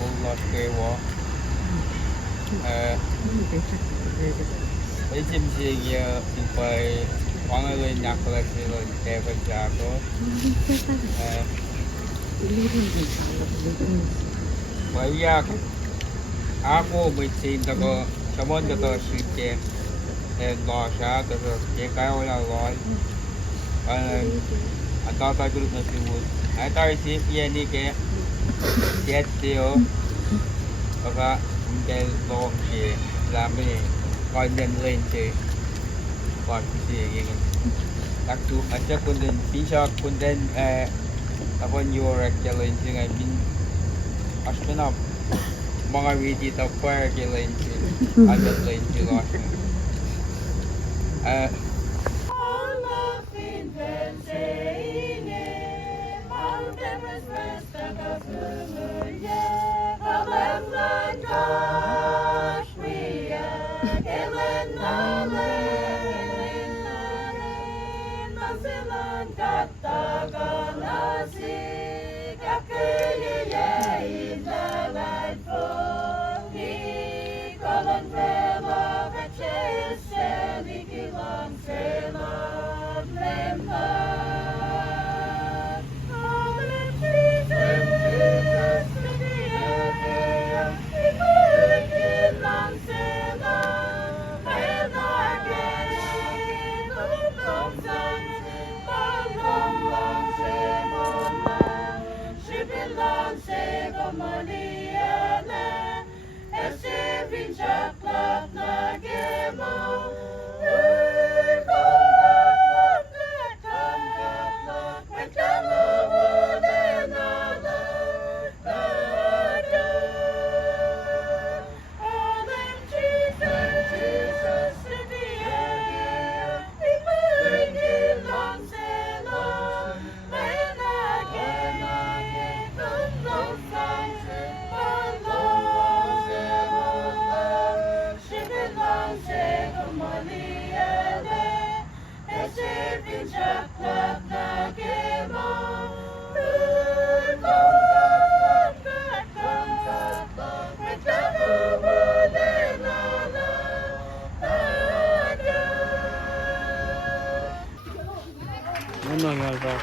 bullaşkıyor. Mấy chim gì thì phải có người nhạc là thì rồi kèm với giá đó bởi vì aku bikin tako sabon ko to sike lo siya to ke kaya wala loy ang ta group na siwud ay tayo si ni ke jet dio baka cái lo ke làm cái coi nhân lên chơi còn cái gì đặc thù aja kunden bisa kunden apa nyurak jalan dengan bin aspenap mga widi ta fire jalan ada lain jelas Ano nga ba?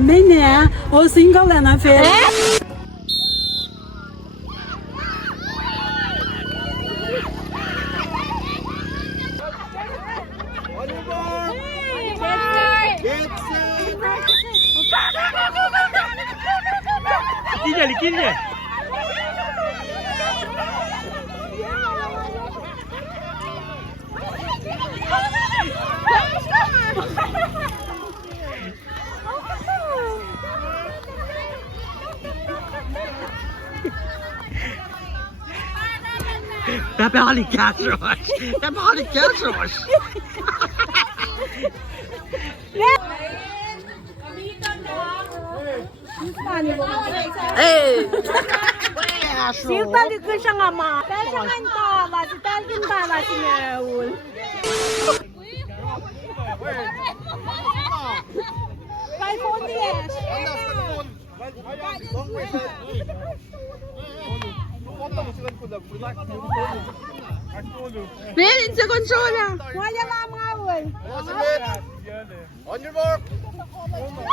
每年我single在那飞。Gel. Der Berligatrosch. Der Berligatrosch. Sirtali ko siya nga ma. Dahil siya nga ito, basi talgin ba basi niya Raul. Five on yes. Meron sa konsola. Wala lang Raul. On your mark. On your mark.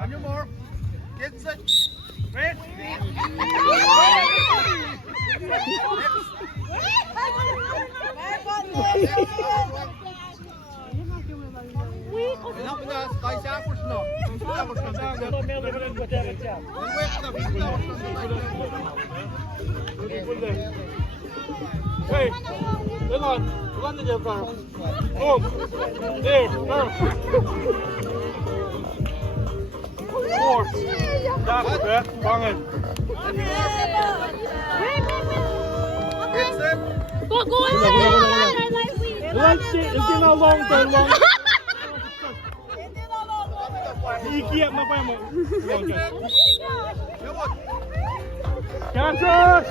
On your mark. Get set. Red. Hey, hang on. Run in your car. Boom. There. Four. That's it. Bang it. Get set. Hindi na long turn long. Ikiyak na pa mo. Cancel!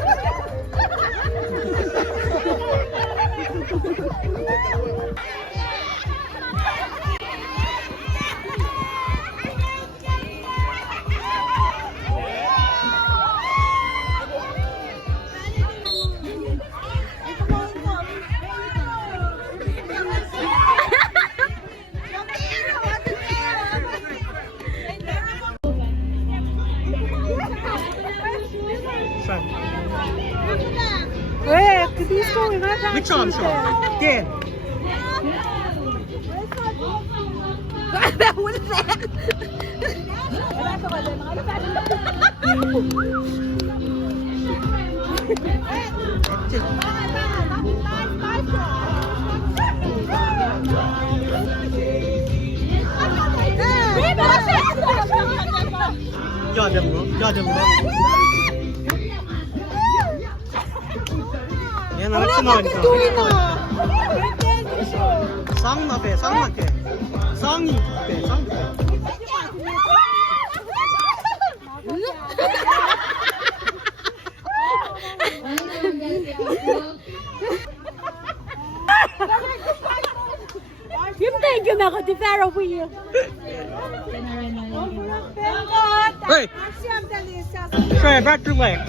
Wait, తీసుకో Which arm shot? Again. What is that? Yardım mı? Yan anak sinabi ka. Sang na pe. Sangi pe. Yung thank you na ko di Pharaoh Wheel. Hey! Try it, back your leg.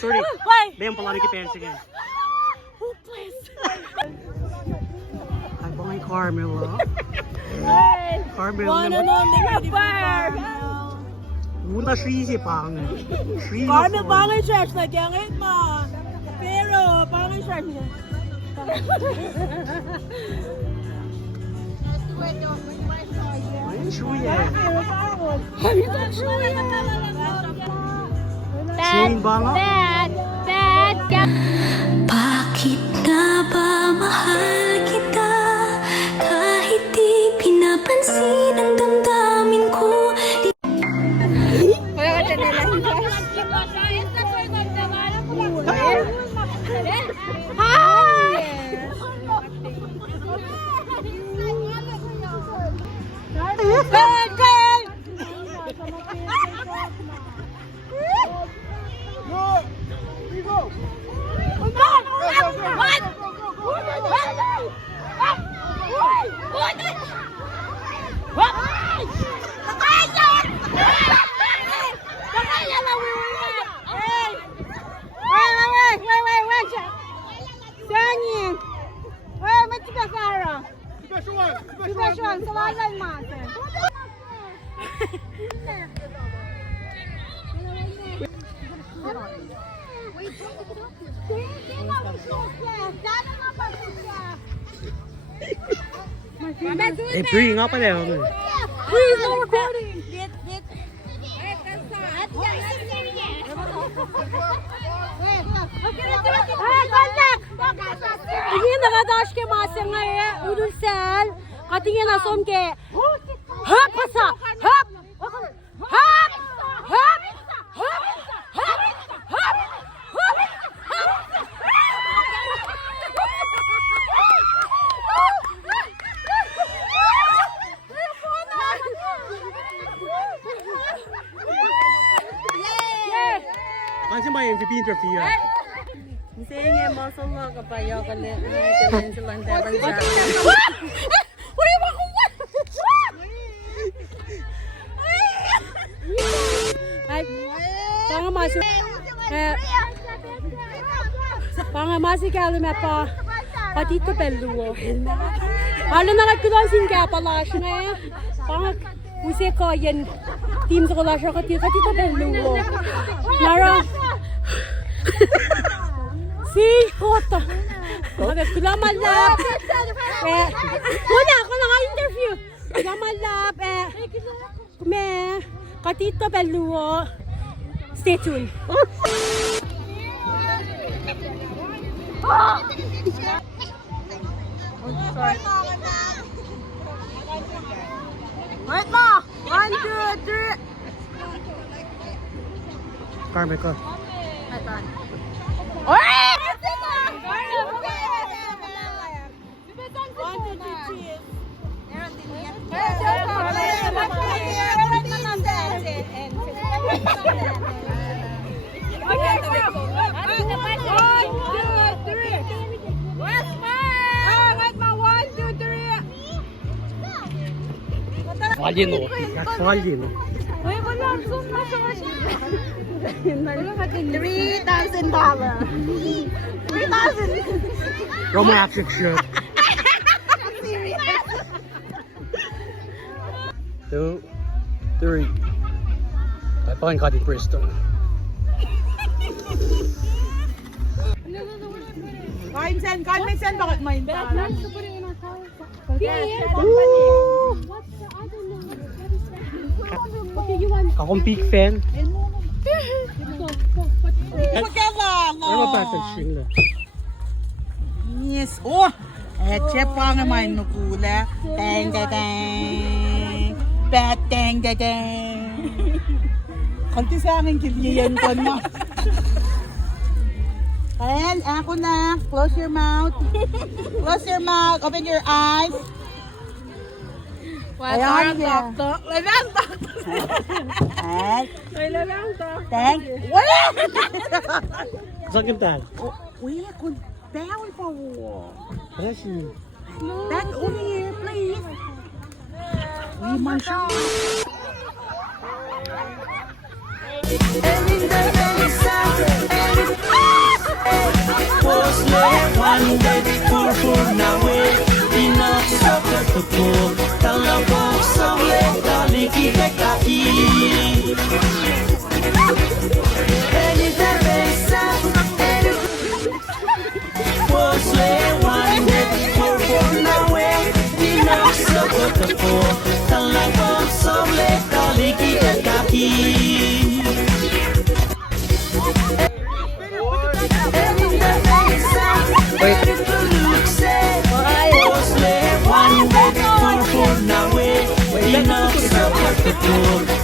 Sorry. Bem pala ni kipensi again. Oh, please. I'm going Carmel. Carmel. One and only fire. Muna 11 pang. 11. Carmen pangit church na gangit mo. Pero pangit church niya. Bakit nga ba mahal kita? Kahit di pinapansin ang damdamin ko. Eh, bring nga pala yun. Please, no recording. Ini nakadaş ke masengaya urursel. Katinya nasom ke. Hop pasa. Hop. Hop. Hop. Hop. Hop. Hop. Kasi ba yung interview? Sige, masallah ka pa yaw ka na. Ay, kailan silang taban sa. Wala mo ko. Ay, pangamasi. Pangamasi ka alam pa. Patito peluo. Alo na nagkudan sin ka pala siya. Pang use ko yan. Team sa kala siya katito peluo. Nara. Si Kota. Nagkudamalap. Wala ako naka-interview. Kudamalap. Me. Katito peluo. Stay tuned. Wait mo. 1, 2, 3. Carmen ko. Valino. Valino. $3,000. $3,000. Romantic shit. 2, 3. I find Cotty Bristol. Kahit sen, bakit may Akong peak fan. Ano pa sa sila? Yes. Oh, ece pa naman nukula. Teng teng teng. Teng teng teng. Kanti sa akin kiliyan ko na. Ayan, ako na. Close your mouth. Close your mouth. Open your eyes. Ayan, yeah. Thank you. Wala! Sakit tayo. Uy, ako down for war. Yes. Back over here, please. Uy, Mansha. One day, for now, we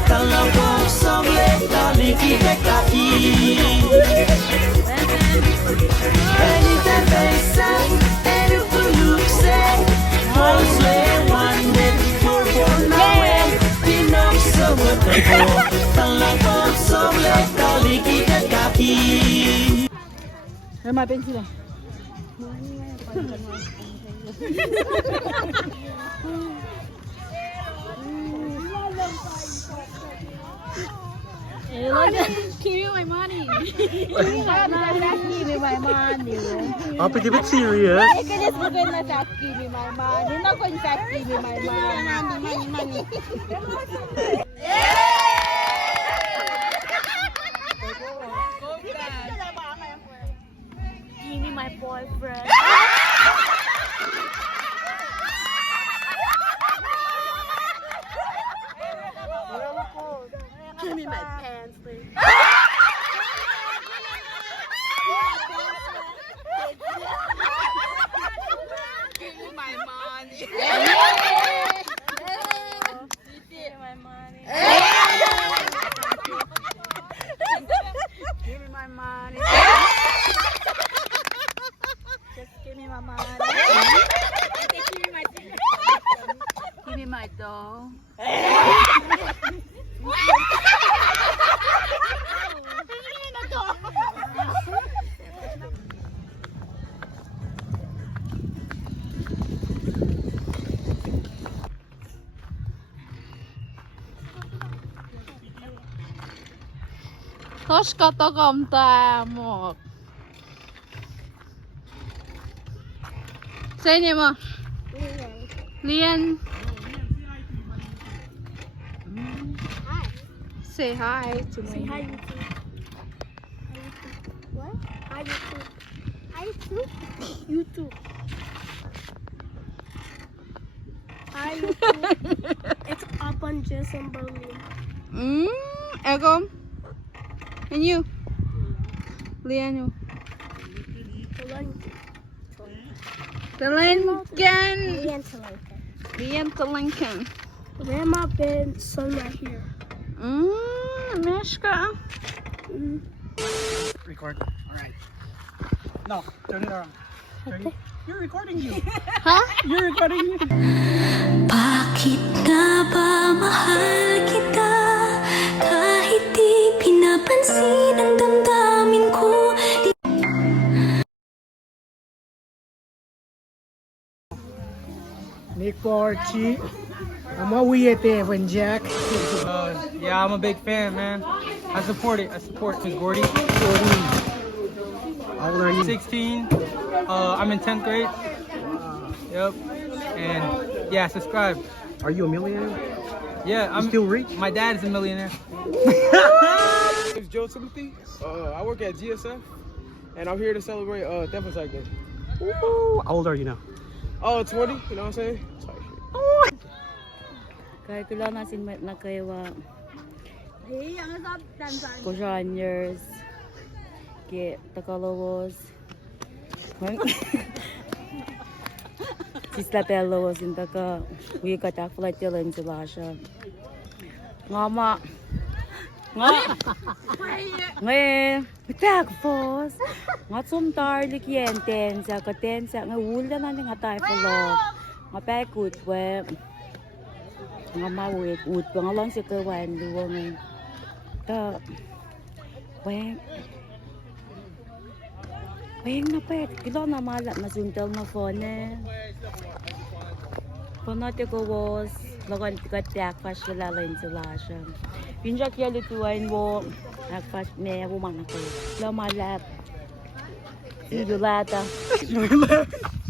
Talabog somlet taliki kaki. Anytime they say, any look say, Mosle one day for now. Pinam sama teko, talabog somlet taliki kaki. May matin sila. Give me my money. Give me my money. Oh, pretty bit serious. I can just look in the chat, give me my money. Not going to give me my money. Give me my boyfriend. Give me my pants, please. Give me my money. Give me my money. Give me my money. Just give me my money. Give me my doll. Koska takom täämok. Say name mo. Lian. Say hi to me. Say hi, YouTube. What? Hi, YouTube. Hi, YouTube. YouTube. Hi, YouTube. It's up on Jason Berlin. Ego. And you? Lian. The Lincoln. Lian to Lincoln. Grandma been sun right here. Meshka. Record. Alright. No, turn it around. You're recording you. Huh? You're recording you. Bakit nga ba mahal kita? Kahit di pinapansin ang damdamin ko. Nick Porchi. I'm a weird when Jack. Yeah, I'm a big fan, man. I support it. I support Miss Gordy. How old are you? 16. I'm in 10th grade. Yep. And yeah, subscribe. Are you a millionaire? Yeah, I'm still rich? My dad is a millionaire. It's Joe Timothy. I work at GSF, and I'm here to celebrate Tafunsak Day. Ooh, how old are you now? Oh, 20. You know what I'm saying? Kaya kailan nasin na kayo Conyers ke Takalawos Sisla Pelawos in Taka we got Akfulat in Silasha Mama Ngayon Tag boss Nga sumtar likien tensa ka tensa nga wula na nga tayo pala nga pekut web nga mawit ut nga lang si kawan duwang ta weng na pet kilo na mala na suntal na phone panate ko was lagan tikat pas lalalain sila siya pinjak ya lituain mo nakpas me mo man ako la malap Idulata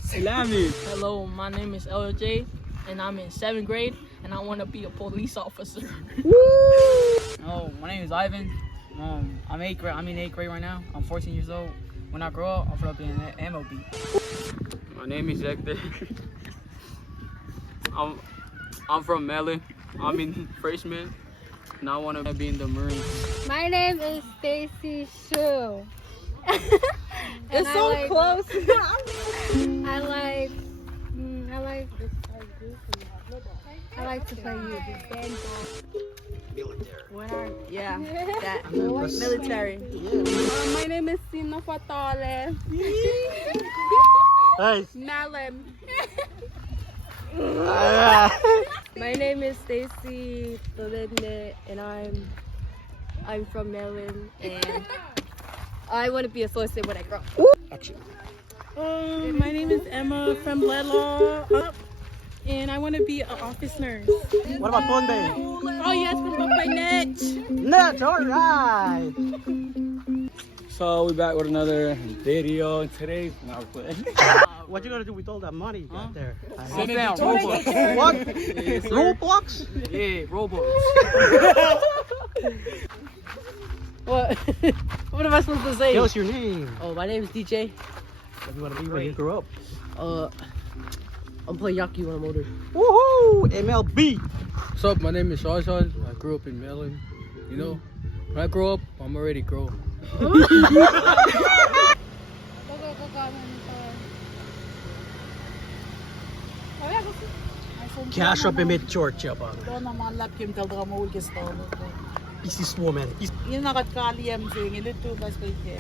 Salami. Hello, my name is LJ and I'm in 7th grade and I want to be a police officer. Oh, my name is Ivan. I'm in 8th grade right now. I'm 14 years old. When I grow up, I'll probably be an MOB. My name is Hector. I'm from Meli. I'm in freshman and I want to be in the Marines. My name is Stacy Shu. It's so like, close. I like to play you. Yeah, that military. My name is Sina Fatale. Nice. Melon. My name is Stacy Belinda, and I'm from Maryland, and I want to be a solicitor when I grow up. Action. My name is Emma from Bledlaw, and I want to be an office nurse. What about Ponde? Oh yes, from my net. Nuts, alright. So we back with another video and today. What you gonna do with all that money you got there? Sit down, Roblox. What? Yes, sir. Roblox? Yeah, Roblox. What? What am I supposed to say? Tell us your name. Oh, my name is DJ. What do you want to be when you grow up? I'm playing Yaki when I'm older. Woohoo! MLB. What's up? My name is Shashan. I grew up in Maryland. You know, when I grow up, I'm already grown. Cash up and make short chop on. Doon naman lap kim tal mo ul kes to. Businesswoman. Yun nakat kaliyam sing ilit to bas kay ke.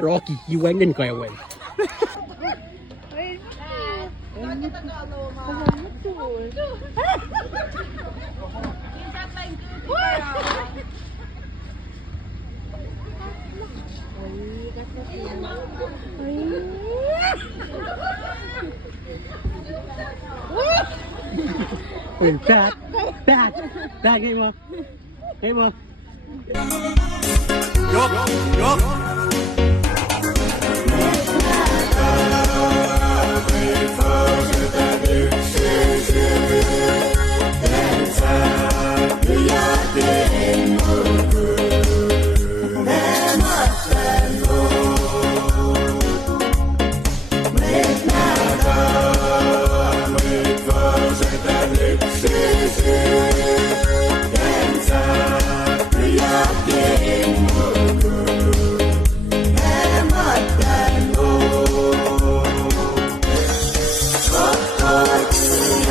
Rocky, you went din kaya went. Back, hey mo. Hey mo. Yok.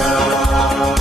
Yeah.